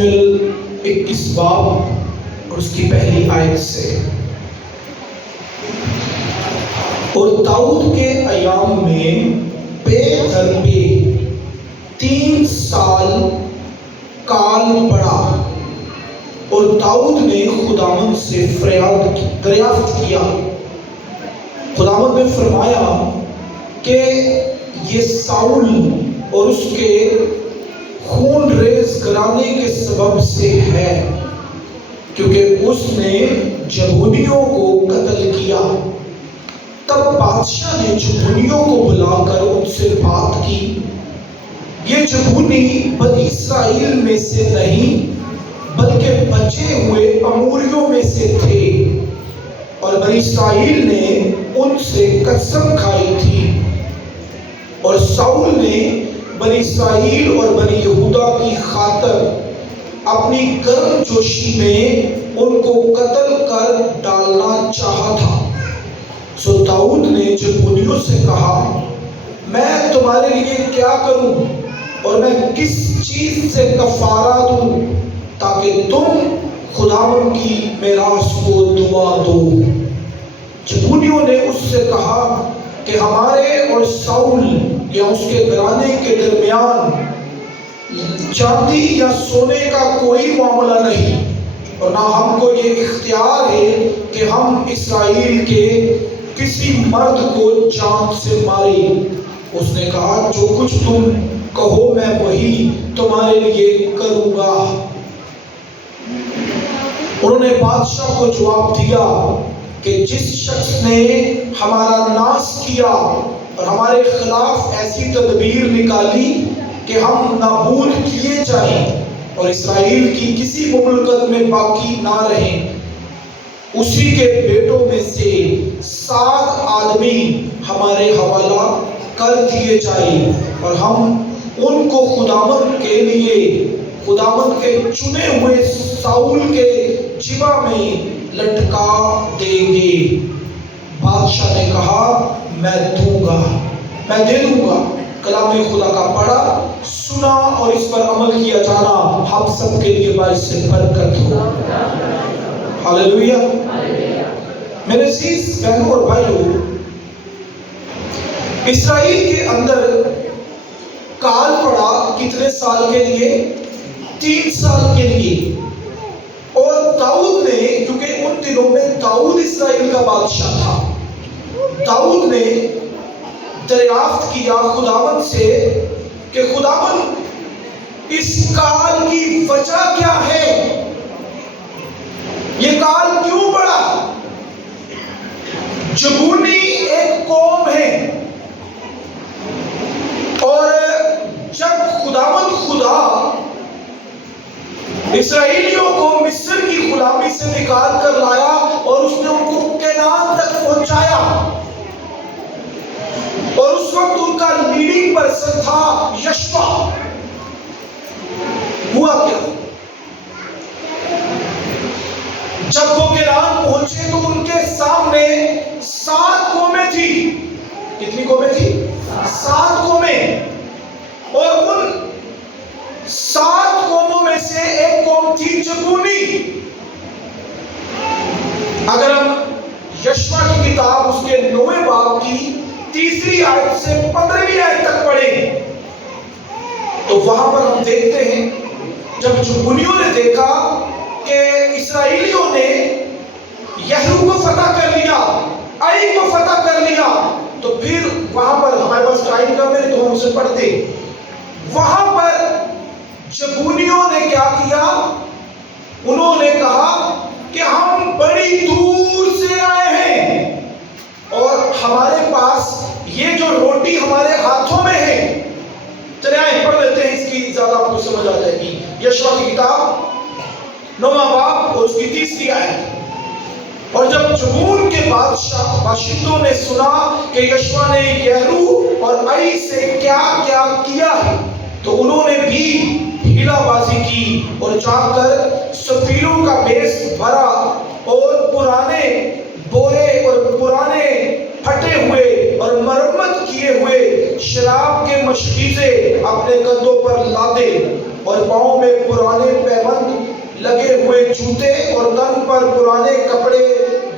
21 باب اور اس کی پہلی آیت سے، اور داؤد کے ایام میں بے در پہ 3 سال کال پڑا، اور داؤد نے خداوند سے دریافت کیا۔ خداوند نے فرمایا کہ یہ ساؤل اور اس کے خون ریز گھرانے کے سبب سے ہے، کیونکہ اس نے جبونیوں کو قتل کیا۔ تب بادشاہ نے جبونیوں کو بلا کر ان سے بات کی۔ یہ جبونی بنی اسرائیل میں سے نہیں بلکہ بچے ہوئے اموریوں میں سے تھے، اور بنی اسرائیل نے ان سے قسم کھائی تھی، اور ساؤل نے بنی اسرائیل اور بنی یہودا کی خاطر اپنی گرم جوشی میں ان کو قتل کر ڈالنا چاہا تھا۔ سو داؤد نے جبونیوں سے کہا، میں تمہارے لیے کیا کروں اور میں کس چیز سے کفارہ دوں تاکہ تم خداوند کی میراث کو دعا دو؟ جبونیوں نے اس سے کہا کہ ہمارے اور ساؤل یا اس کے گھرانے کے درمیان چاندی یا سونے کا کوئی معاملہ نہیں، اور نہ ہم کو یہ اختیار ہے کہ ہم اسرائیل کے کسی مرد کو جان سے مارے۔ اس نے کہا، جو کچھ تم کہو میں وہی تمہارے لیے کروں گا۔ انہوں نے بادشاہ کو جواب دیا کہ جس شخص نے ہمارا ناس کیا اور ہمارے خلاف ایسی تدبیر نکالی کہ ہم نابود کیے جائیں اور اسرائیل کی کسی مملکت میں باقی نہ رہیں، اسی کے بیٹوں میں سے 7 آدمی ہمارے حوالہ کر دیے جائیں، اور ہم ان کو خداوند کے لیے خداوند کے چنے ہوئے ساؤل کے جبہ میں لٹکا دیں گے۔ بادشاہ نے کہا، میں دوں گا، میں دے دوں گا۔ کلام خدا کا پڑھا، سنا اور اس پر عمل کیا جانا ہم سب کے لیے باعث برکت ہو۔ ہاللیلویہ۔ میرے عزیز بہنوں اور بھائیوں، اسرائیل کے اندر کال پڑا کتنے سال کے لیے؟ 3 سال کے لیے۔ اور داؤد نے، کیونکہ ان دنوں میں داؤد اسرائیل کا بادشاہ تھا، داؤد نے دریافت کیا خداوند سے کہ خداوند اس کال کی وجہ کیا ہے؟ یہ کال کیوں پڑا؟ جبونی ایک قوم ہے، اور جب خداوند خدا اسرائیلیوں کو مصر کی غلامی سے نکال کر لایا اور اس نے ان کو کینان تک پہنچایا، اور اس وقت ان کا لیڈنگ پرسن تھا یشوا، ہوا کیا؟ جب وہ کینان پہنچے تو ان کے سامنے 7 قومیں تھی۔ کتنی قومیں تھی؟ 7 قومیں، اور ان 7 قوموں میں سے ایک قوم تھی جبونی۔ اگر ہم یشوا کی کتاب اس کے 9ویں باب کی 3 آیت سے 15ویں آیت تک پڑھیں تو وہاں پر ہم دیکھتے ہیں جب جبونیوں نے دیکھا کہ اسرائیلیوں نے یہرو کو فتح کر لیا، آئی کو فتح کر لیا، تو پھر وہاں پر ہمارے پاس ٹائم کم ہے تو ہم اسے پڑھتے، وہاں پر جبونیوں نے کیا کیا؟ انہوں نے کہا کہ ہم بڑی دور سے آئے ہیں، اور ہمارے پاس یہ جو روٹی ہمارے ہاتھوں میں ہے، چلے آئیں پڑھ لیتے ہیں، اس کی زیادہ آپ کو سمجھ آ جائے گی۔ یشوا کی کتاب 9واں باب اور اس کی 3 آیت۔ اور جب جبون کے باشندوں نے سنا کہ یشوا نے یہرو اور آئی سے کیا کیا کیا ہے، تو انہوں نے بھی ہیلا بازی کی اور جا کر سفیروں کا بیس بھرا اور پرانے بورے اور پرانے پھٹے ہوئے اور مرمت کیے ہوئے شراب کے مشکیزے اپنے کندھوں پر لادے، اور پاؤں میں پرانے پیوند جوتے اور تن پر پرانے کپڑے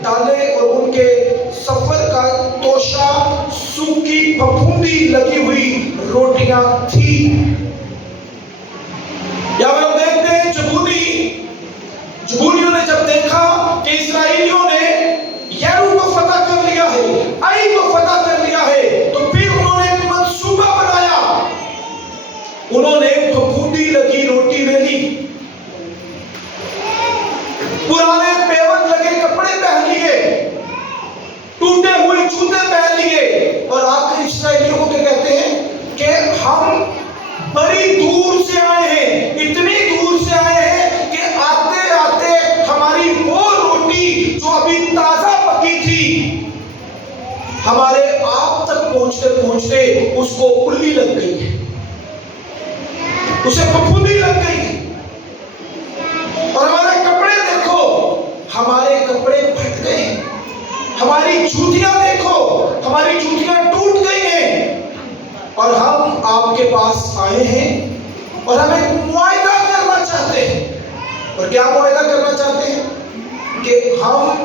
ڈالے اور ان کے سفر کا توشہ سوکھی پھپھوندی لگی ہوئی روٹیاں تھی۔ یا ہم دیکھتے ہیں جبونیوں نے جب دیکھا کہ اسرائیلیوں نے یریکو کو فتح کر لیا ہے، آئی کو فتح کر لیا ہے، تو پھر انہوں نے ایک منصوبہ بنایا۔ انہوں نے پھپھوندی لگی روٹی لے لی، پرانے پیوند لگے کپڑے پہن لیے، ٹوٹے ہوئے جوتے پہن لیے، اور آخر اسرائیلیوں کو کیا کہتے ہیں کہ ہم بڑی دور سے آئے ہیں، اتنی دور سے آئے ہیں کہ آتے آتے ہماری وہ روٹی جو ابھی تازہ پکی تھی ہمارے آپ تک پہنچتے پہنچتے اس کو اللی لگ گئی ہے، اسے پھپھوندی لگ گئی ہے۔ اور ہمارے کپڑے دیکھو، ہمارے کپڑے پھٹ گئے، ہماری جوتیاں دیکھو، ہماری جوتیاں ٹوٹ گئی ہیں، اور ہم آپ کے پاس آئے ہیں اور ہم ایک معاہدہ کرنا چاہتے ہیں۔ اور کیا معاہدہ کرنا چاہتے ہیں؟ کہ ہم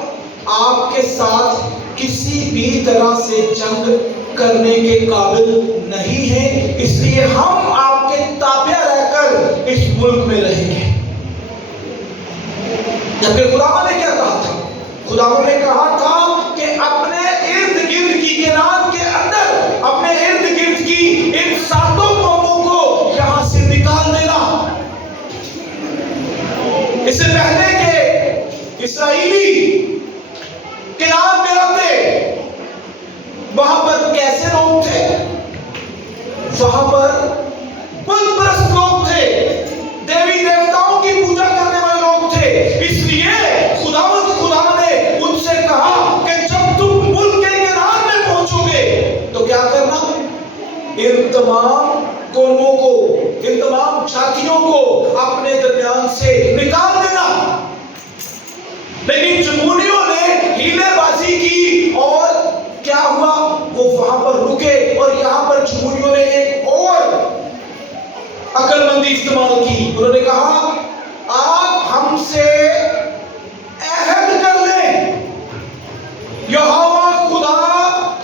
آپ کے ساتھ کسی بھی طرح سے جنگ کرنے کے قابل نہیں ہیں، اس لیے ہم آپ کے تابع رہ کر اس ملک میں رہیں گے۔ جبکہ خداوند نے کیا کہا تھا؟ خداوند نے کہا تھا کہ اپنے ارد گرد کی کنان کے اندر اپنے ارد گرد کی ان 7 قوموں کو یہاں سے نکال دینا۔ اس سے پہلے کہ اسرائیلی کنان میں آتے، وہاں پر کیسے لوگ تھے؟ وہاں پر بت پرست لوگ تھے، دیوی دیوتاؤں کی پوجا کرنے والے لوگ تھے۔ اس لیے خدا نے ان سے کہا کہ جب تم ملک کے کنان میں پہنچو گے تو کیا کرنا؟ ان تمام قوموں کو، ان تمام جاتیوں کو اپنے درمیان سے نکال دینا۔ لیکن جمہوریوں نے ہیلے بازی کی اور کیا ہوا؟ وہ وہاں پر رکے، اور یہاں پر جمہوریوں نے ایک اور عقل مندی استعمال کی۔ انہوں نے کہا آپ ہم سے عہد کر لیں، یہوہ خدا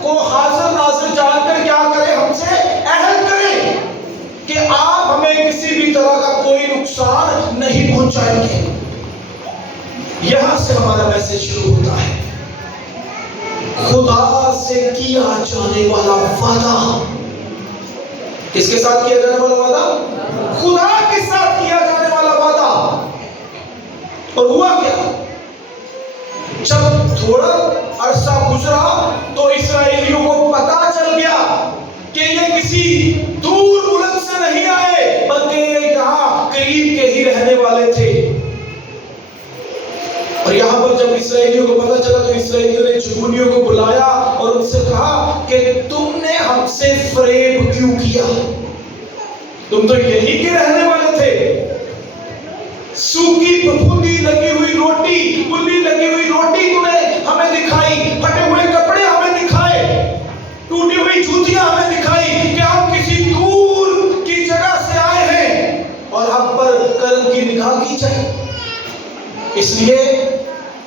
کو حاضر ناظر جان کر کیا کریں؟ ہم سے عہد کریں کہ آپ ہمیں کسی بھی طرح کا کوئی نقصان نہیں پہنچائیں گے۔ یہاں سے ہمارا میسج شروع ہوتا ہے۔ خدا سے کیا جانے والا وعدہ، کس کے ساتھ کیا جانے والا وعدہ؟ خدا کے ساتھ کیا جانے والا وعدہ۔ اور ہوا کیا؟ جب تھوڑا عرصہ گزرا تو اسرائیلیوں کو پتا چل گیا کہ یہ کسی دور ملک سے نہیں آئے، بلکہ یہ یہاں قریب کے ہی رہنے والے تھے۔ اور یہاں پر جب اسرائیلیوں کو پتا چلا تو اسرائیلیوں نے جبونیوں کو بلایا اور ان سے کہا کہ تم نے ہم سے فریب کیوں کیا؟ تم تو یہی کے رہنے والے تھے۔ سوکھی پھپھوندی لگی ہوئی روٹی، اللی لگی ہوئی روٹی تمہیں ہمیں دکھائی، پھٹے ہوئے کپڑے ہمیں دکھائے، ٹوٹی ہوئی جوتیاں ہمیں دکھائی کہ ہم کسی دور کی جگہ سے آئے ہیں اور ہم پر کرم کی نگاہ کی جائے۔ اس لیے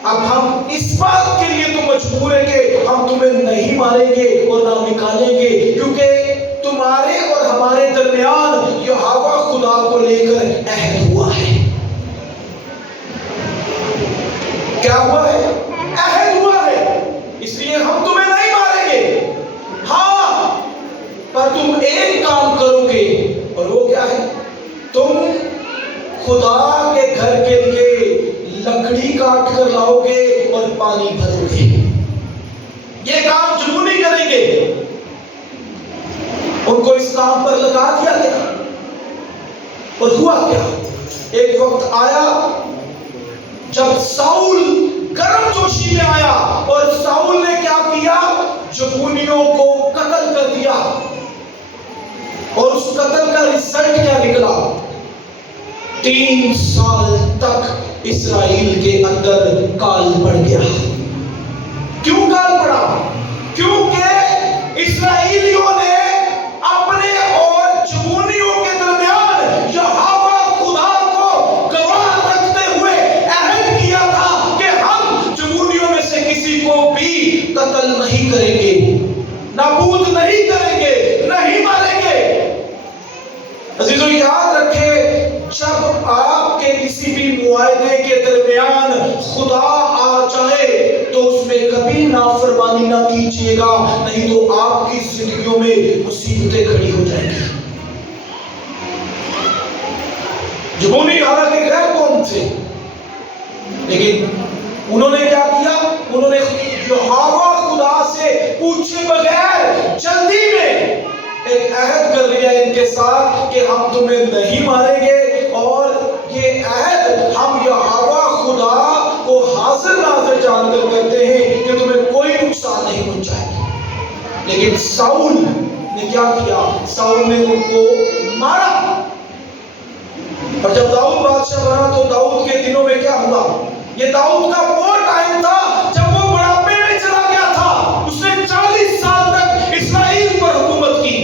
اب ہم اس بات کے لیے تو مجبور ہیں کہ ہم تمہیں نہیں ماریں گے اور نہ نکالیں گے، کیونکہ تمہارے اور ہمارے درمیان یہوہ خدا کو لے کر عہد ہوا ہے۔ کیا ہوا ہے؟ عہد ہوا ہے۔ اس لیے ہم تمہیں نہیں ماریں گے، ہاں پر تم ایک کام کرو گے، اور وہ کیا ہے؟ تم خدا کے گھر کے لیے لکڑی کاٹ کر لاؤ گے اور پانی بھرو گے۔ یہ کام جمہوری کریں گے۔ ان کو اس کام پر لگا دیا گیا۔ اور ہوا کیا؟ ایک وقت آیا جب ساؤل گرم جوشی میں آیا، اور ساؤل نے کیا کیا؟ جبونیوں کو قتل کر دیا۔ اور اس قتل کا رزلٹ کیا نکلا؟ 3 سال تک اسرائیل کے اندر کال پڑ گیا۔ کیوں کال پڑا؟ کیونکہ اسرائیلیوں نے اپنے اور جبونیوں کے درمیان یہوہ خدا کو گواہ رکھتے ہوئے عہد کے کسی بھی معاہدے کے درمیان خدا آ جائے تو اس میں کبھی نافرمانی نہ کیجیے گا، نہیں تو آپ کی زندگیوں میں مصیبتیں کھڑی ہو جائیں گی۔ جبونی حالانکہ غیر قوم تھے، لیکن انہوں نے کیا کیا؟ انہوں نے یہوہ خدا سے پوچھے بغیر جلدی میں ایک عہد کر لیا ان کے ساتھ کہ ہم تمہیں نہیں ماریں گے، اور یہ عہد ہم یہوہ خدا کو حاضر ناظر جان کر کرتے ہیں کہ تمہیں کوئی نقصان نہیں پہنچائے گا۔ لیکن ساؤل نے کیا کیا؟ ساؤل نے ان کو مارا۔ اور جب داؤد بادشاہ بنا تو داؤد کے دنوں میں کیا ہوا؟ یہ داؤد کا وہ ٹائم تھا جب وہ بڑھاپے میں چلا گیا تھا۔ اس نے 40 سال تک اسرائیل پر حکومت کی،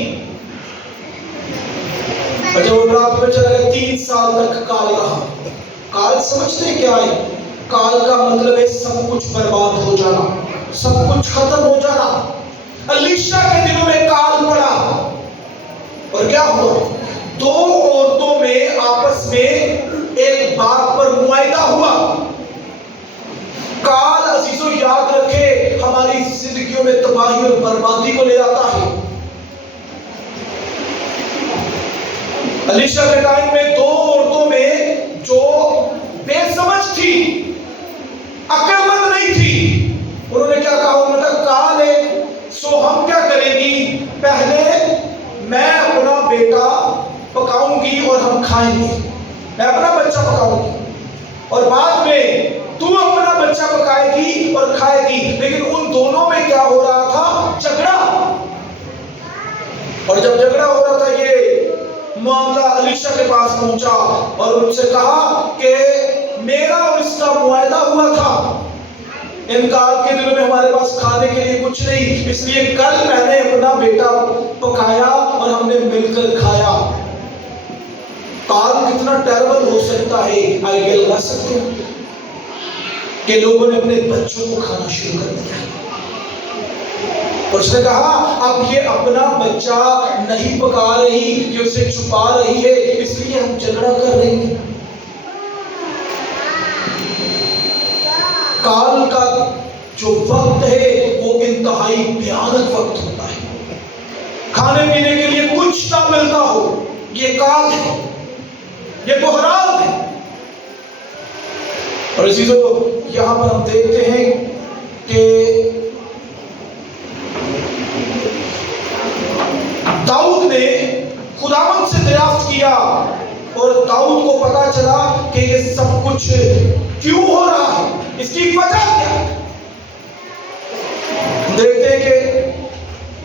اور جب وہ بڑھاپے میں چلا گیا 3 سال تک کال رہا۔ کال سمجھتے ہیں کیا ہے؟ کال کا مطلب ہے سب کچھ برباد ہو جانا، سب کچھ ختم ہو جانا۔ الیشا کے دنوں میں کال پڑا، اور کیا ہوا؟ 2 عورتوں میں آپس میں ایک بات پر معاہدہ ہوا۔ کال عزیزو یاد رکھے ہماری زندگیوں میں تباہی اور بربادی کو لے آتا ہے۔ الیشا کے ٹائم میں 2 عورتوں میں جو بے سمجھ تھی، عقل مند نہیں تھی، انہوں نے کیا کہا؟ انہوں نے کہا کال ہے سو ہم کیا کریں گی، پہلے میں اپنا بیٹا پکاؤں گی اور ہم کھائیں گے، میں اپنا بچہ پکاؤں گی، اور بعد میں تو اپنا بچہ پکائے گی اور کھائے گی۔ لیکن ان دونوں میں کیا ہو رہا تھا؟ جھگڑا۔ اور جب جھگڑا ہو رہا تھا، یہ معاملہ الیشا کے پاس پہنچا اور ان سے کہا کہ میرا اور اس کا معاہدہ ہوا تھا، ان کال کے دنوں میں ہمارے پاس کھانے کے لیے کچھ نہیں، اس لیے کل میں نے اپنا بیٹا پکایا اور ہم نے مل کر کھایا۔ کال کتنا ٹیربل ہو سکتا ہے، آئیڈیا لگا سکتے ہیں کہ لوگوں نے اپنے بچوں کو کھانا شروع کر دیا، اور اس نے کہا اب یہ اپنا بچہ نہیں پکا رہی، یہ اسے چھپا رہی ہے، اس لیے ہم جھگڑا کر رہے ہیں۔ کال کا جو وقت ہے وہ انتہائی بھیانک وقت ہوتا ہے، کھانے پینے کے لیے کچھ نہ ملتا ہو، یہ کال ہے، یہ بحران ہے۔ اور عزیزو یہاں پر ہم دیکھتے ہیں کہ داؤد نے خداوند سے دریافت کیا، اور داؤد کو پتا چلا کہ یہ سب کچھ کیوں ہو رہا ہے، اس کی وجہ کیا ہے۔ دیکھتے ہیں کہ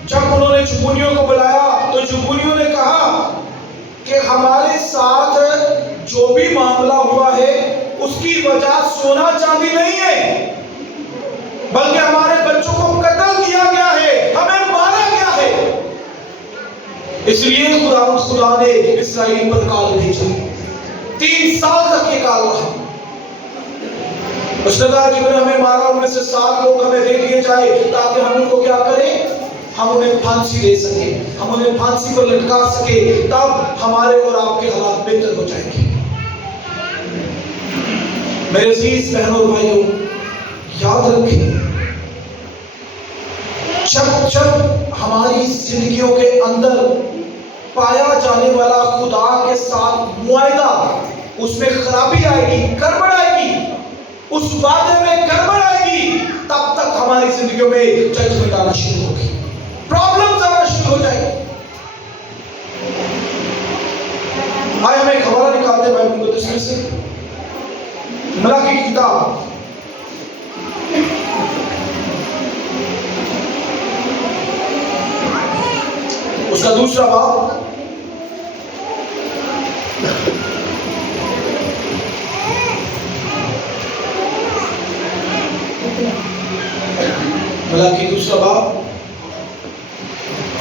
جب انہوں نے جبونیوں کو بلایا تو جبونیوں نے کہا کہ ہمارے ساتھ جو بھی معاملہ ہوا ہے اس کی وجہ سونا چاندی نہیں ہے، بلکہ ہمارے بچوں کو قتل کیا گیا ہے، ہمیں مارا گیا ہے، اس لیے خدا نے اسرائیل پر کال بھیجا۔ 3 سال تک یہ کال رہا۔ اس نے کہا جنہوں نے ہمیں مارا ان میں سے 7 لوگ ہمیں دے دیے جائے تاکہ ہم ان کو کیا کریں، ہم انہیں پھانسی دے سکیں، ہم انہیں پھانسی پر لٹکا سکیں، تب ہمارے اور آپ کے حالات بہتر ہو جائیں گے۔ میرے عزیز بہنوں اور بھائیوں، یاد رکھیں جب ہماری زندگیوں کے اندر پایا جانے والا خدا کے ساتھ معاہدہ، اس میں خرابی آئے گی، گڑبڑ آئے گی، اس وعدے میں گڑبڑ آئے گی، تب تک ہماری زندگیوں میں ججمنٹ آنا شروع ہوگی، پرابلمز آنا شروع ہو جائے گی۔ آئے ہم ایک حوالہ نکالتے ہیں بائبل مقدس میں سے، ملاکی کی کتاب اس کا 2 باب، ملاکی 2 باب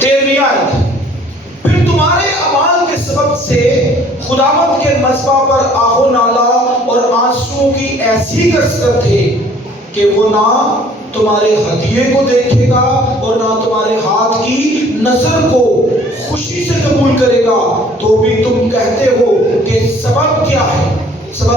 13ویں آیت۔ پھر تمہارے اعمال کے سبب سے خداوند کے مذبح پر آہو نالا اور آنسوؤں کی ایسی کثرت ہے کہ وہ نہ تمہارے ہدیے کو دیکھے گا اور نہ تمہارے ہاتھ کی نظر کو خوشی سے قبول کرے گا، تو بھی تم کہتے ہو کہ سبب کیا ہے؟ سبب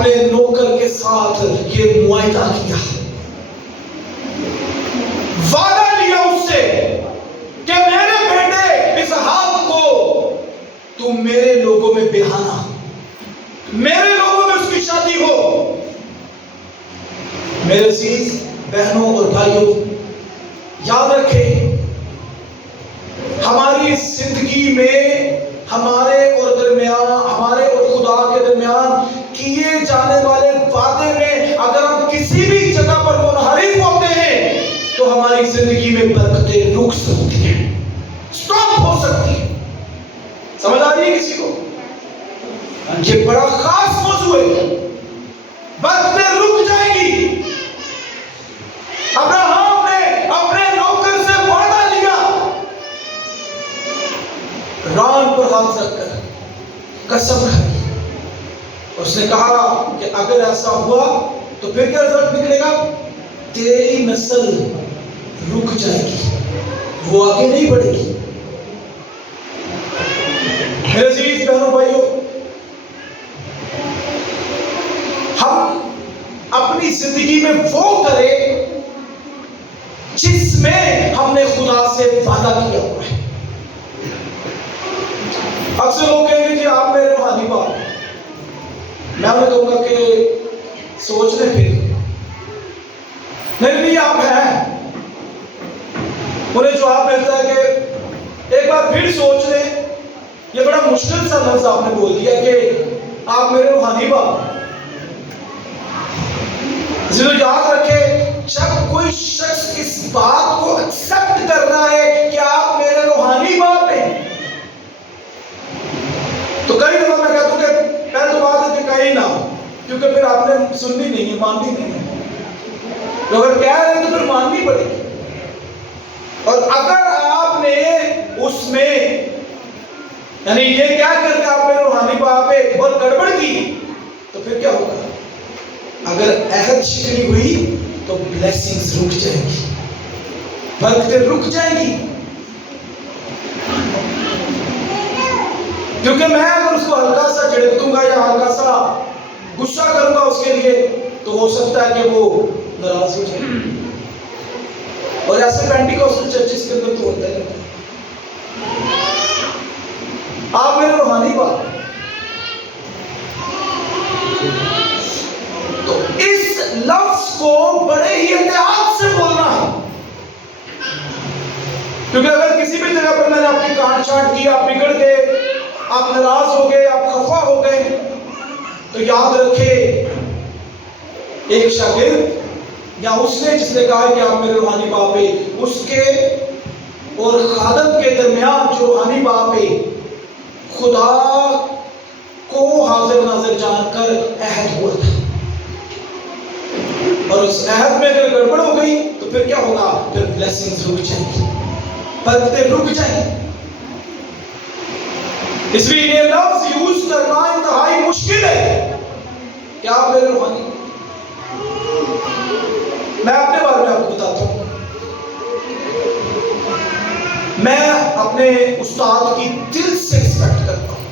اپنے نوکر کے ساتھ یہ معاہدہ کیا، وعدہ لیا اس سے کہ میرے بیٹے اسحاق کو تم میرے لوگوں میں بہانا، میرے لوگوں میں اس کی شادی ہو۔ میرے عزیز بہنوں اور بھائیوں، یاد رکھیں ہماری زندگی میں ہمارے اور خدا کے درمیان کیے جانے والے وعدے میں اگر ہم کسی بھی جگہ پر منحرف ہوتے ہیں تو ہماری زندگی میں برکتیں رک سکتی ہیں، سٹاپ ہو سکتی ہیں۔ سمجھ آ رہی ہے کسی کو؟ یہ بڑا خاص موضوع ہے، برکتیں رک جائیں گی۔ ابراہیم نے اپنے نوکر سے وعدہ لیا، ران پر ہاتھ رکھ کر قسم کھائی، اس نے کہا کہ اگر ایسا ہوا تو پھر کیا رزلٹ نکلے گا؟ تیری نسل رک جائے گی، وہ آگے نہیں بڑھے گی۔ میرے عزیز بہنوں بھائیوں، ہم اپنی زندگی میں وہ کریں جس میں ہم نے خدا سے وعدہ کیا ہوا ہے۔ اکثر لوگ کہیں گے جی آپ میرے روحانی باپ ہیں، میں انہیں کہوں گا کہ سوچ لیں پھر، نہیں آپ ہیں۔ انہیں جواب ملتا ہے کہ ایک بار پھر سوچ لیں۔ یہ بڑا مشکل سا لفظ آپ نے بول دیا کہ آپ میرے روحانی باپ ہیں۔ ضرور یاد رکھیں، جب کوئی شخص اس بات کو ایکسپٹ کر رہا ہے کہ آپ میرے روحانی باپ ہیں، تو کئی دفعہ میں کہتا ہوں کہ پہلے تو بات ہے کہ کہیں نہ، کیونکہ پھر آپ نے سننی نہیں ہے، ماننی نہیں ہے۔ تو اگر کہہ رہے ہیں تو پھر ماننی پڑے گی، اور اگر آپ نے اس میں یعنی یہ کیا کر کے آپ میرے روحانی باپ ہے بہت گڑبڑ کی، تو پھر کیا ہوگا؟ اگر عہد شکنی ہوئی تو بلیسنگز رک جائیں گی، برکتیں رک جائیں گی، کیونکہ میں اگر اس کو ہلکا سا جھڑک دوں گا یا ہلکا سا غصہ کروں گا اس کے لیے تو ہو سکتا ہے کہ وہ ناراض ہو جائے۔ اور ایسے پینٹیکوسٹل چرچز کے اندر تو ہوتا ہے۔ آپ میرے روحانی باپ، تو اس لفظ کو بڑے ہی احتیاط سے بولنا ہے، کیونکہ اگر کسی بھی جگہ پر میں نے آپ کی کانٹ چھانٹ کی، آپ بگڑ گئے، آپ ناراض ہو گئے، آپ خفا ہو گئے، تو یاد رکھے ایک شاگرد یا اس نے جس نے کہا کہ آپ میرے روحانی باپ ہے، اس کے اور خادم کے درمیان جو روحانی باپ ہے خدا کو حاضر ناظر جان کر عہد ہوا تھا، اور اس عہد میں اگر گڑبڑ ہو گئی تو پھر کیا ہوگا؟ پھر بلیسنگز رک جائیں گی، برکتیں رک جائیں گی۔ اس لیے یہ لفظ یوز کرنا انتہائی مشکل ہے کہ آپ میرے روحانی۔ میں اپنے بارے میں آپ کو بتاتا ہوں، میں اپنے استاد کی دل سے ایکسپیکٹ کرتا ہوں،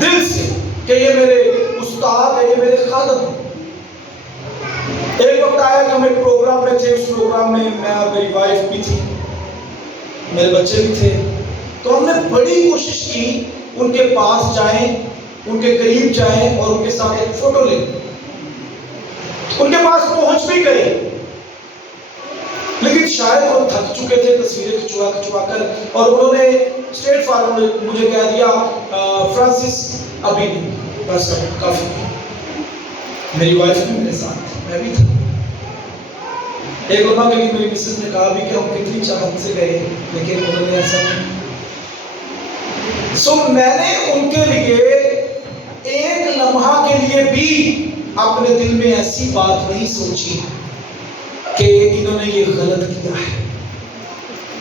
دل سے، کہ یہ میرے استاد ہے، یہ میرے خادم ہیں۔ ایک وقت آیا کہ ہم ایک پروگرام میں تھے، اس پروگرام میں میں اور میری وائف بھی تھی، میرے بچے بھی تھے، تو ہم نے بڑی کوشش کی ان کے پاس جائیں، ان کے قریب جائیں اور ان کے ساتھ ایک فوٹو لیں۔ ان کے پاس پہنچ بھی گئے، لیکن شاید وہ تھک چکے تھے تصویریں کھچوا کر، اور انہوں نے اسٹریٹ فارورڈ مجھے کہہ دیا فرانسس ابھی نہیں، بس کافی۔ میری وائف بھی میرے ساتھ تھی، میں بھی تھا۔ ایک لمحہ کے لیے میری مسز نے کہا بھی کہ ہم کتنی چاہت سے گئے، لیکن انہوں نے ایسا نہیں۔ میں نے ان کے لیے ایک لمحہ کے لیے بھی اپنے دل میں ایسی بات نہیں سوچی کہ انہوں نے یہ غلط کیا ہے۔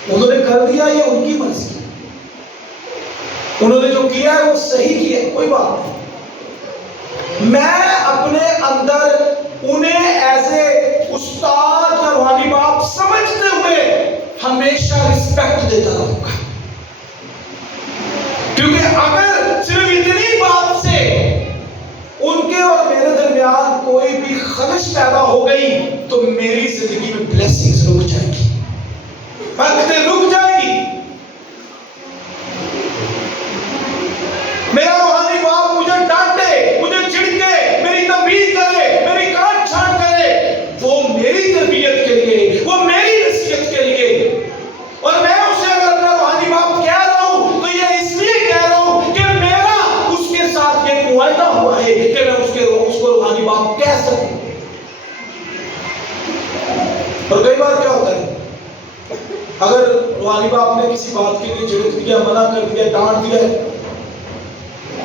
انہوں نے کر دیا یہ ان کی مرضی، انہوں نے جو کیا ہے وہ صحیح کیا ہے، کوئی بات نہیں۔ میں اپنے اندر انہیں ایز اے استاد یا روحانی باپ سمجھتے ہوئے ہمیشہ رسپیکٹ دیتا رہوں گا، کیونکہ اگر صرف اتنی بات سے ان کے درمیان کوئی بھی خلش پیدا ہو گئی تو میری زندگی میں بلیسنگز رک جائیں گی، برکتیں رک جائیں گی۔ میرا روحانی باپ مجھے ڈانٹے، مجھے چھڑکے، میری تنبیہ کرے، میری کان چھان کرے، وہ میری تربیت کے لیے، وہ میری نصیحت کے لیے، اور میں اسے اگر اپنا روحانی باپ کہہ رہا ہوں تو یہ اس لیے کہہ رہا ہوں کہ میرا اس کے ساتھ یہ معاہدہ ہوا ہے کہ میں اس کو روحانی باپ کہہ سکوں۔ اور کئی بار کیا ہوتا ہے، اگر روحانی باپ نے کسی بات کے لیے جھڑک دیا، منع کر دیا، ڈانٹ دیا ہے،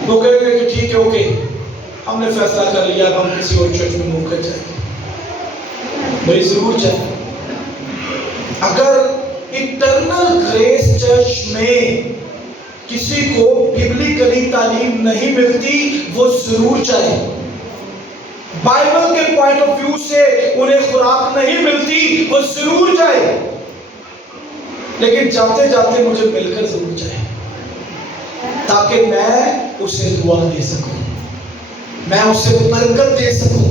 وہ کہے گے کہ ٹھیک ہے، اوکے، ہم نے فیصلہ کر لیا، اب ہم کسی اور چرچ میں موو کر جائیں گے۔ بھائی ضرور جائیں۔ اگر اٹرنل گریس چرچ میں کسی کو ببلیکلی تعلیم نہیں ملتی، وہ ضرور جائے۔ بائبل کے پوائنٹ آف ویو سے انہیں خوراک نہیں ملتی، وہ ضرور جائے، لیکن جاتے جاتے مجھے مل کر ضرور جائے، تاکہ میں اسے دعا دے سکوں، میں اسے برکت دے سکوں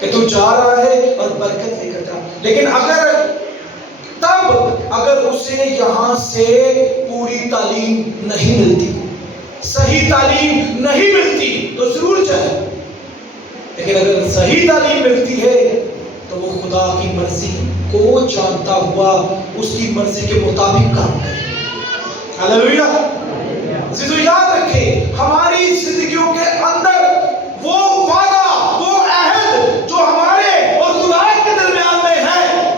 کہ تو جا رہا ہے اور برکت لے کر جا۔ لیکن اگر اسے یہاں سے پوری تعلیم نہیں ملتی، صحیح تعلیم نہیں ملتی، تو ضرور جائے۔ لیکن اگر صحیح تعلیم ملتی ہے تو وہ خدا کی مرضی کو جانتا ہوا اس کی مرضی کے مطابق کام کرے۔ ہاللیلویہ۔ عزیزو یاد رکھیں، ہماری زندگیوں کے اندر وہ وعدہ، وہ عہد جو ہمارے اور خدا کے درمیان میں ہے،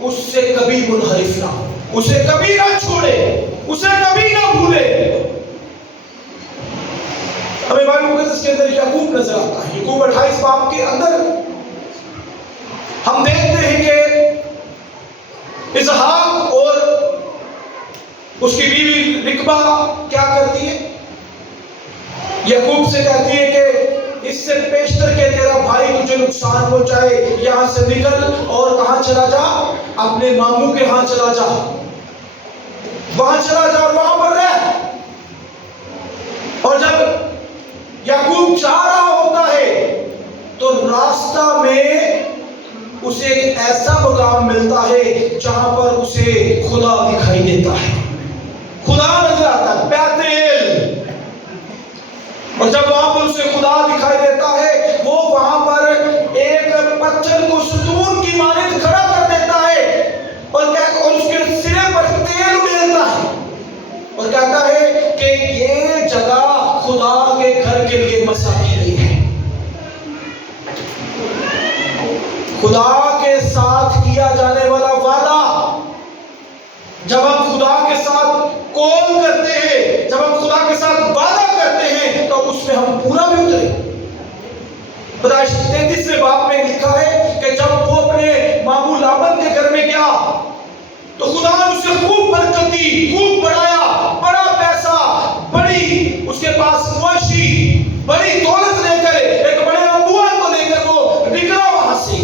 اس سے کبھی منحرف نہ ہو، اسے کبھی نہ چھوڑے، اسے کبھی نہ بھولے۔ ہمیں بائبل مقدس کے اندر یعقوب نظر آتا ہے۔ یعقوب 28 باب کے اندر ہم دیکھتے ہیں کہ اسحاق اور اس کی بیوی رکبہ کیا کرتی ہے؟ یعقوب سے کہتی ہے کہ اس سے پیشتر کہ تیرا بھائی تجھے نقصان پہنچائے، یہاں سے نکل اور کہاں چلا جا؟ اپنے ماموں کے ہاں چلا جا، وہاں چلا جا اور وہاں پر رہ۔ اور جب یعقوب جا رہا ہوتا ہے تو راستہ میں اسے ایک ایسا مقام ملتا ہے جہاں پر اسے خدا دکھائی دیتا ہے، خدا نظر آتا ہے، بیتیل۔ اور جب وہاں پر اسے خدا دکھائی دیتا ہے، وہ وہاں پر ایک پتھر کو ستون کی مانند کھڑا کر دیتا ہے اور اس کے سرے پر تیل ڈالتا ہے اور کہتا ہے کہ یہ جگہ خدا کے گھر کے لیے مسا کی گئی ہے۔ خدا کے ساتھ کیا جانے والا وعدہ، جب ہم خدا کے ساتھ کال کرتے ہیں، جب ہم خدا کے ساتھ وعدہ کرتے ہیں تو اس میں ہم پورا بھی اترے۔ پیدائش 33 باب میں لکھا ہے کہ جب وہ اپنے ماموں لابن کے گھر میں گیا تو خدا نے اسے خوب برکت دی، خوب بڑھایا، بڑا پیسہ، بڑی اس کے پاس مویشی، بڑی دولت لے کر، ایک بڑے انبوہ کو لے کر وہ نکلا وہاں سے۔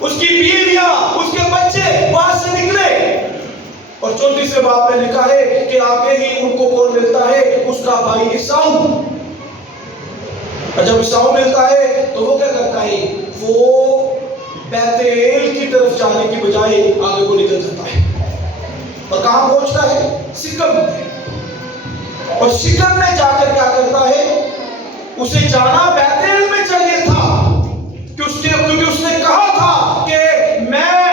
اس کی بیویاں، اس کے بچے وہاں سے نکلے۔ اور 34 باب میں لکھا ہے کہ آگے ہی ان کو کون ملتا ہے؟ اس کا بھائی عیساؤ۔ اور جب عیساؤ ملتا ہے تو وہ کیا کرتا ہے؟ وہ بیتیل کی طرف جانے کی بجائے آگے کو نکل جاتا ہے اور کہاں پہنچتا ہے؟ سکم میں۔ اور سکم میں جا کر کیا کرتا ہے؟ اسے جانا بیتیل میں چاہیے تھا، کیونکہ اس نے کہا تھا کہ میں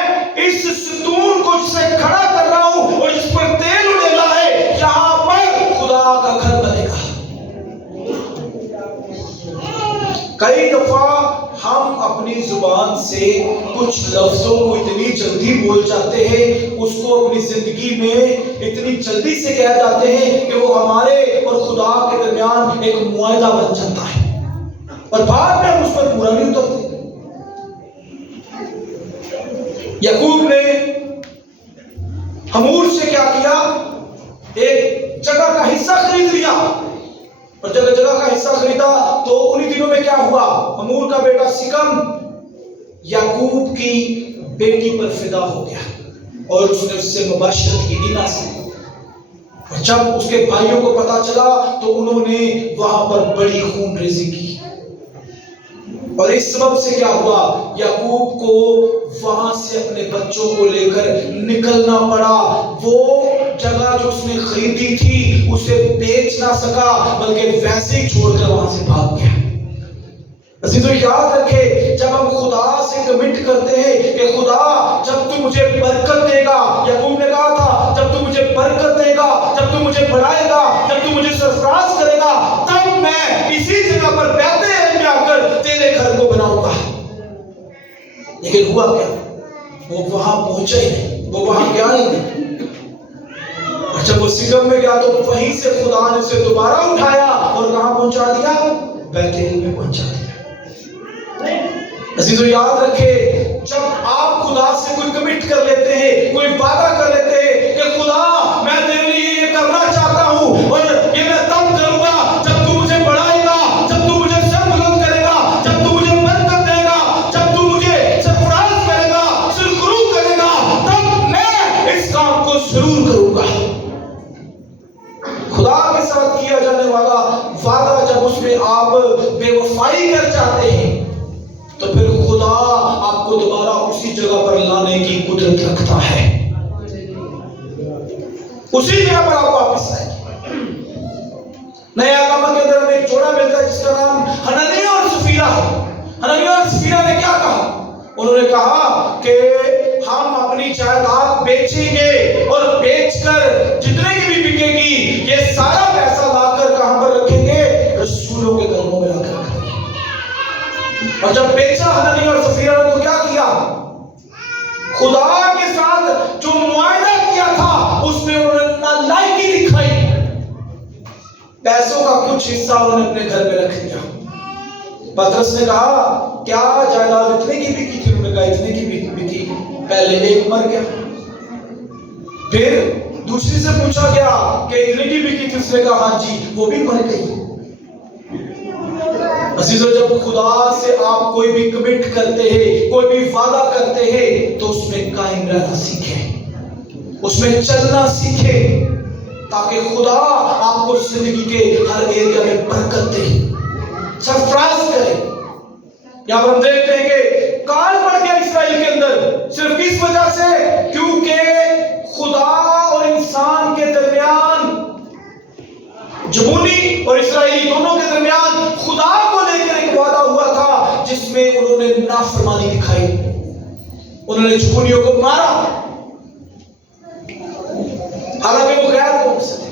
اس ستون کو جسے کھڑا کر رہا ہوں اور جس پر تیل ڈالا ہے، یہاں پر خدا کا گھر بنے گا۔ کئی دفعہ ہم اپنی زبان سے کچھ لفظوں کو اتنی جلدی بول جاتے ہیں، اس کو اپنی زندگی میں اتنی جلدی سے کہہ جاتے ہیں کہ وہ ہمارے اور خدا کے درمیان ایک معاہدہ بن جاتا ہے اور بعد میں ہم اس پر پورا نہیں اترتے۔ یعقوب نے حمور سے کیا کیا؟ ایک جگہ کا حصہ خرید لیا، اور جب جگہ کا حصہ خریدا تو انہی دنوں میں کیا ہوا؟ حمور کا بیٹا سکم یعقوب کی بیٹی پر فدا ہو گیا اور اس نے اس سے مباشرت کی، دینا سے۔ اور جب اس کے بھائیوں کو پتا چلا تو انہوں نے وہاں پر بڑی خون ریزی کی اور اس سبب سے کیا ہوا؟ یعقوب کو وہاں سے اپنے بچوں کو لے کر نکلنا پڑا. وہ جگہ جو اس نے خریدی تھی اسے بیچ نہ سکا، بلکہ ویسے ہی چھوڑ کر وہاں سے بھاگ گیا. عزیزو یاد رکھے، جب ہم خدا سے کمٹ کرتے ہیں کہ خدا جب تو مجھے برکت دے گا، یعقوب نے کہا تھا جب تو مجھے برکت دے گا، جب تو مجھے بڑھائے گا، جب تو مجھے سرفراز کرے گا، تب میں اسی جگہ پر بیت لحم میں آ کر تیرے گھر کو بناؤں گا. لیکن ہوا کیا؟ وہ وہاں پہنچا ہی نہیں، وہ وہاں گیا ہی نہیں. اور جب وہ سکم میں گیا تو وہیں سے خدا نے اسے دوبارہ اٹھایا اور کہاں پہنچا دیا؟ بیت لحم میں پہنچا دیا. عزیزو یاد رکھے، جب آپ خدا سے کوئی کمٹ کر لیتے ہیں، کوئی وعدہ کر لیتے ہیں کہ خدا میں تیرے لیے یہ کرنا چاہتا ہوں اور یہ میں تب کروں گا جب تو مجھے بڑھائے گا، جب تو مجھے سر بلند کرے گا، جب تو مجھے برکت دے گا، جب تو مجھے سرفراز کرے گا، سرخرو کرے گا، تب میں اس کام کو ضرور کروں گا. خدا کے ساتھ کیا جانے والا وعدہ جب اس میں آپ بے وفائی کر جاتے ہیں تو پھر خدا آپ کو دوبارہ اسی جگہ پر لانے کی قدرت رکھتا ہے. اسی جگہ پر آپ واپس آئیں گے. نیا نامہ کے اندر ہمیں ایک جوڑا ملتا ہے جس کا نام حنانیہ اور سفیرہ ہے. حنانیہ اور سفیرہ نے کیا کہا؟ انہوں نے کہا کہ ہم اپنی جائیداد بیچیں گے اور بیچ کر جتنے کی بھی بکے گی یہ سارا پیسہ لا کر کہاں پر رکھیں گے؟ رسولوں کے قدموں میں لا کر رکھیں گے. اور جب بیچا حنانیہ اور سفیرہ نے تو کیا کیا؟ خدا کے ساتھ جو معاہدہ کیا تھا اس میں انہوں نے نالائکی دکھائی. پیسوں کا کچھ حصہ انہوں نے اپنے گھر میں رکھ دیا. پترس نے کہا کیا جائیداد اتنے کی بکی تھی؟ انہوں نے کہا اتنے کی بکی. پہلے ایک مر گیا، پھر دوسری سے پوچھا گیا کہ اتنے کی بکی تھی، اس نے کہا ہاں جی وہ بھی مر گئی. عزیزو جب خدا سے آپ کوئی بھی کمٹ کرتے ہیں، کوئی بھی وعدہ کرتے ہیں تو اس میں قائم رہنا سیکھیں، اس میں چلنا سیکھیں، تاکہ خدا آپ کو زندگی کے ہر ایریا میں برکت دے، سرفراز کرے. یہاں پر ہم دیکھتے ہیں کہ کال پڑ گیا اسرائیل کے اندر صرف اس وجہ سے کیونکہ خدا اور انسان کے درمیان، جبونی اور اسرائیلی دونوں کے درمیان خدا کو لے کر ایک وعدہ ہوا تھا جس میں انہوں نے نافرمانی دکھائی. انہوں نے جبونیوں کو مارا حالانکہ وہ غیر قوم سے تھے.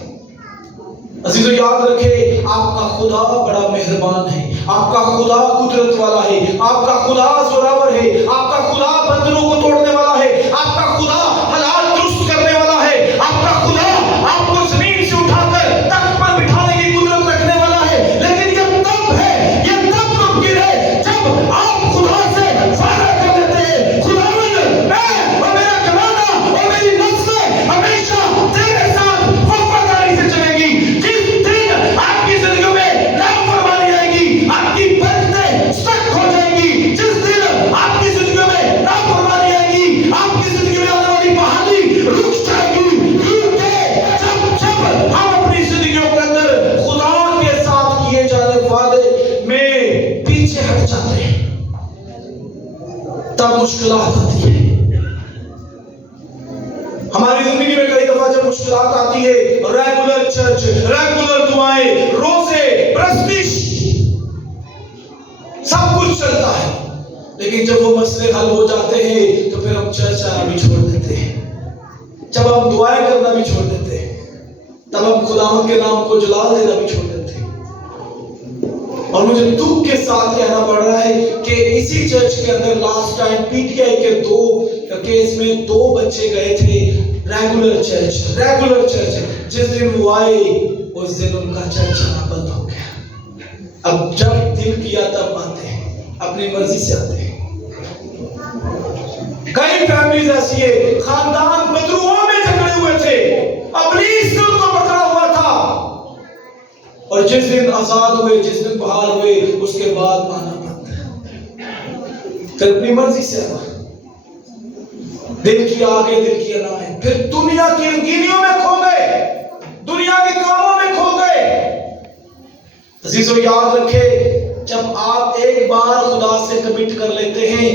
عزیزو یاد رکھے، آپ کا خدا بڑا مہربان ہے، آپ کا خدا قدرت والا ہے، آپ کا خدا زوراور ہے، آپ کا خدا بندروں کو توڑنے والا ہے، آپ کا خدا حالات درست کرنے والا ہے، آپ کا خدا آپ کو زمین سے اٹھا کر تخت پر بٹھانے کی قدرت رکھنے والا ہے. لیکن یہ تب ہے، یہ تب ممکن ہے جب آپ خدا سے وعدہ کر لیتے ہیں خداوند میں اور میرا گھرانہ اور میری نسلیں ہمیشہ تیرے ساتھ وفاداری سے چلے گی. جس دن آپ کی زندگی میں نافرمانی آئے گی آپ کی برکتیں سٹک ہو جائیں گی. جس دن آپ کی زندگی میں نافرمانی آئے گی آپ کی زندگی میں آنے والی بحالی رک جائے گی. جب ہم اپنی زندگیوں کے اندر خدا کے ساتھ کیے جانے وعدے میں پیچھے ہٹ جاتے ہیں تب مشکلات آتی ہیں. ہماری زندگی میں کئی دفعہ جب مشکلات آتی ہے، ریگولر چرچ، ریگولر دعائیں، روزے، پرستش، سب کچھ چلتا ہے، لیکن جب وہ مسئلے حل ہو جاتے ہیں تو پھر ہم چرچ آنا بھی چھوڑ دیتے ہیں. جب ہم دعائیں کرنا بھی چھوڑ دیتے ہیں، تب ہم خداوند کے نام کو جلال دینا بھی چھوڑ دیتے ہیں. اور مجھے دکھ کے ساتھ کہنا پڑ رہا ہے کہ اسی چرچ کے اندر last time P T I کے 2 کیس میں 2 بچے گئے تھے ریگولر چرچ. جس دن وہ آئے اس دن ان کا چرچ آنا بند ہو گیا. اب جب دل کیا تب آتے ہیں، اپنی مرضی سے آتے ہیں. کئی فیملیز ایسی ہے، خاندان بدروہوں میں جھگڑے ہوئے تھے، ابلیس نے ان کو پکڑا ہوا تھا، اور جس دن آزاد ہوئے، جس دن بحال ہوئے، اس کے بعد آنا بند. پھر اپنی مرضی سے آنا، دل کی آگے دل کی نہ آئے، پھر دنیا کی رنگینیوں میں کھو گئے، دنیا کے کاموں میں کھو گئے. عزیزو یاد رکھے، جب آپ ایک بار خدا سے کمٹ کر لیتے ہیں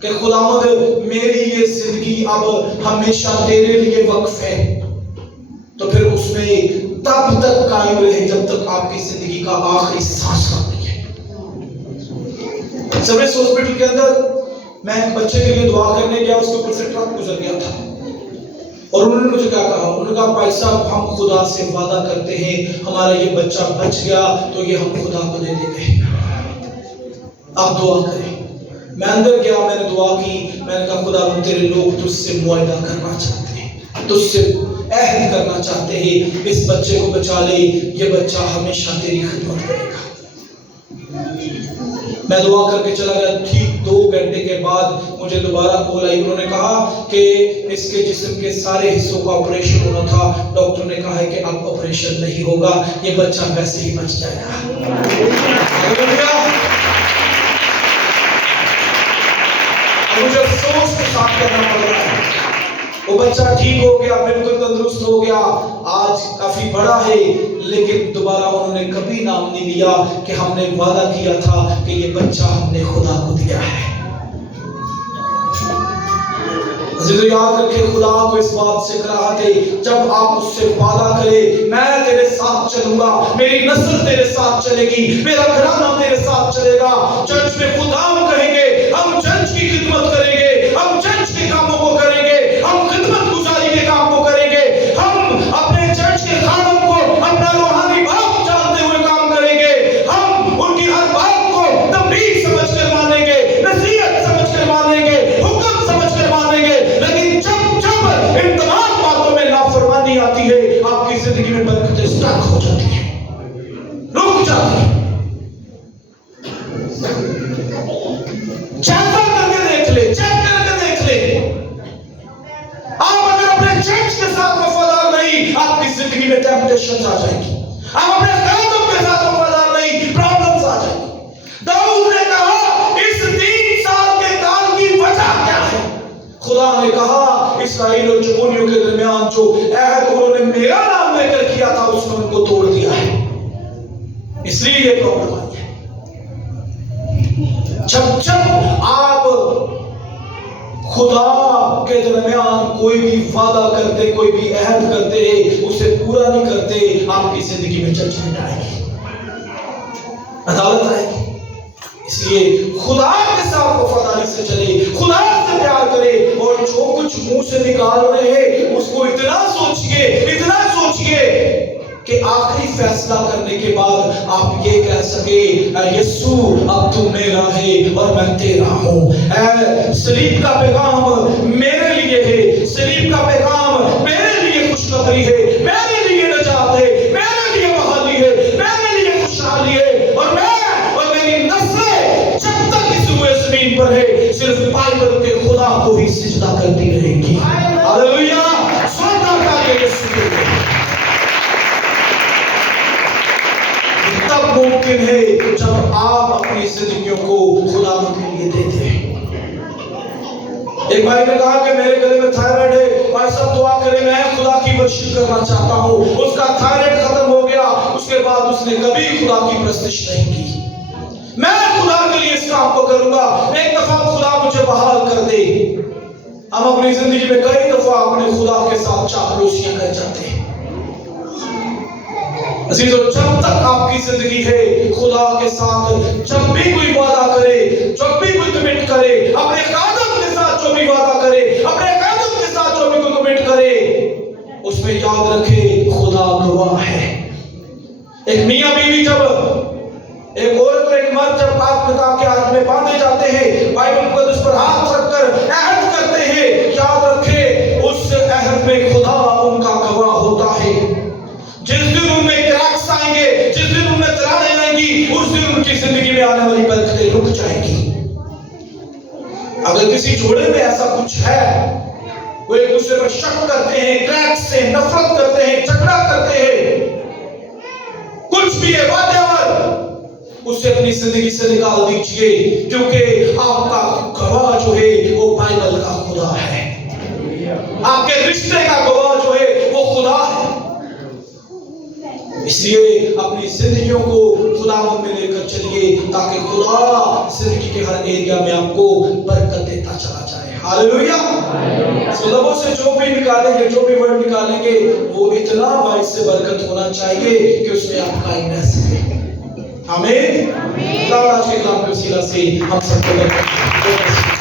کہ خداوند میری یہ زندگی اب ہمیشہ تیرے لیے وقف ہے، تو پھر اس میں تب تک قائم رہے جب تک آپ کی زندگی کا آخری سانس باقی ہے۔ سروس ہاسپٹل کے اندر میں ایک بچے کے لیے دعا کرنے گیا، اس کے اوپر سے ٹرک گزر گیا تھا، اور انہوں نے مجھے کیا کہا؟ انہوں نے کہا بھائی صاحب ہم خدا سے وعدہ کرتے ہیں ہمارا یہ بچہ بچ گیا تو یہ ہم خدا کو دے دیں گے، آپ دعا کریں۔ میں اندر گیا، میں نے دعا کی، میں نے کہا خدا تیرے لوگ تجھ سے معاہدہ کرنا چاہتے ہیں، تجھ سے عہد کرنا چاہتے ہیں، اس بچے کو بچا لے، یہ بچہ ہمیشہ تیری خدمت کرے گا۔ میں دعا کر کے چلا گیا، ٹھیک 2 گھنٹے کے بعد مجھے دوبارہ کال آئی، انہوں نے کہا کہ اس کے جسم کے سارے حصوں کا آپریشن ہونا تھا، ڈاکٹر نے کہا ہے کہ اب آپریشن نہیں ہوگا، یہ بچہ ویسے ہی بچ جائے گا۔ مجھے افسوس کے ساتھ کہنا پڑ رہا ہے وہ بچہ ٹھیک ہو گیا، بالکل تندرست ہو گیا، آج کافی بڑا ہے، لیکن دوبارہ انہوں نے کبھی نام نہیں لیا کہ ہم نے وعدہ کیا تھا کہ یہ بچہ ہم نے خدا کو دیا ہے۔ عزیزو یاد رکھے، خدا کو اس بات سے کراہت ہے، جب آپ اس سے وعدہ کرے میں تیرے ساتھ چلوں گا، میری نسل تیرے ساتھ چلے گی، میرا گھرانہ تیرے ساتھ چلے گا۔ چرچ میں خدا ہم کہیں گے ہم چرچ کی خدمت کریں گے، ہم چرچ کے کاموں کو کریں گے، ہم خدمت گزاری کے کام کو کریں گے، ہم اپنے چرچ کے خادم کو اپنا روحانی باپ جانتے ہوئے کام کریں گے، ہم ان کی ہر بات کو تنبیہ سمجھ کر مانیں گے، نصیحت سمجھ کر مانیں گے، حکم سمجھ کر مانیں گے، لیکن جب ان تمام باتوں میں نافرمانی آتی ہے آپ کی زندگی میں برکتیں سٹک ہو جاتی ہیں، رک جاتی ہیں۔ چیک کر کے دیکھ لے، چیک کر کے دیکھ لے، آپ اگر اپنے چرچ کے ساتھ وفادار نہیں آپ کی زندگی میں ٹیمپٹیشنز آ جائیں گی، آپ اپنے خادم کے ساتھ وفادار نہیں پرابلمز آ جائیں گی۔ داؤد نے کہا اس 3 سال کے کال کی وجہ کیا ہے؟ خدا نے کہا اسرائیل اور جمہوریوں کے درمیان جو عہد انہوں نے میرا نام لے کر کیا تھا اس نے ان کو توڑ دیا ہے، اس لیے یہ پرابلم آئی ہے۔ جب آپ خدا کے درمیان کوئی بھی وعدہ کرتے، کوئی بھی عہد کرتے، اسے پورا نہیں کرتے، آپ کی زندگی میں ججمنٹ آئے گی، عدالت آئے گی۔ اس لیے خدا کے ساتھ وفاداری سے چلے، خدا سے پیار کرے، اور جو کچھ منہ سے نکال رہے ہیں اس کو اتنا سوچئے کہ آخری فیصلہ کرنے کے بعد آپ یہ کہہ سکے یسوع اب تو میرا ہے اور میں تیرا ہوں۔ صلیب کا پیغام میرے لیے ہے، صلیب کا پیغام میرے لیے خوشخبری ہے، میرے لیے نجات ہے، میرے لیے بحالی ہے، میرے لیے خوشحالی ہے، اور میں اور میری نسلیں جب تک اس روئے زمین پر ہے صرف بائبل کے خدا کو ہی سجدہ کرتی رہے گی۔ ہاللویا، سجدہ کر یسوع کو۔ تب ممکن ہے جب آپ اپنی زندگیوں کو خدا کے لیے دیتے ہیں۔ ایک بھائی نے کہا کہ میرے گلے میں تھائرائڈ ہے، بھائی صاحب دعا کریں، میں خدا کی ورشپ کرنا چاہتا ہوں۔ اس کا تھائرائڈ ختم ہو گیا، اس کے بعد اس نے کبھی خدا کی پرستش نہیں کی۔ میں خدا کے لیے اس کام کو کروں گا، ایک دفعہ خدا مجھے بحال کر دے۔ ہم اپنی زندگی میں کئی دفعہ اپنے خدا کے ساتھ چاپلوسیاں کر جاتے ہیں۔ عزیزو جب تک آپ کی زندگی ہے خدا کے ساتھ، جب بھی کوئی وعدہ کرے، جب بھی کوئی کمٹ کرے، اپنے خادم کے ساتھ جو بھی وعدہ کرے، اپنے خادم کے ساتھ جو بھی کوئی کمٹ کرے، اس میں یاد رکھے خدا گواہ ہے۔ ایک میاں بیوی جب ایک عورت اور ایک مرد جب پاک نکاح کے ہاتھ میں باندھے جاتے ہیں، بائبل مقدس پر ہاتھ رکھ کر عہد کرتے ہیں، یاد رکھے اس عہد میں خدا ان کا گواہ ہوتا ہے۔ جس دن ان میں کریکس آئیں گے، جس دن ان میں دراڑیں آئیں گی، اس دن ان کی زندگی میں آنے والی برکتیں رک جائیں گی۔ اگر کسی جوڑے میں ایسا کچھ ہے، وہ ایک دوسرے پر شک کرتے ہیں، کریکس سے نفرت کرتے ہیں، جھگڑا کرتے ہیں، کچھ بھی ہے whatever، اسے اپنی زندگی سے نکال دیجئے، کیونکہ آپ کا گواہ جو ہے وہ بائبل کا خدا ہے۔ آپ کے رشتے کا گواہ جو ہے وہ خدا ہے۔ اس لیے اپنی زندگیوں کو خداوند میں لے کر چلیے تاکہ خدا زندگی کے ہر ایریا میں آپ کو برکت دیتا چلا جائے. ہاللویا. لبوں سے جو بھی نکالیں گے، جو بھی ورڈ نکالیں گے، وہ اتنا باعث سے برکت ہونا چاہیے کہ اس میں آپ قائم رہ سکے. آمین. خدا آج کے کلام کے وسیلہ سے ہم سب کو برکت دے.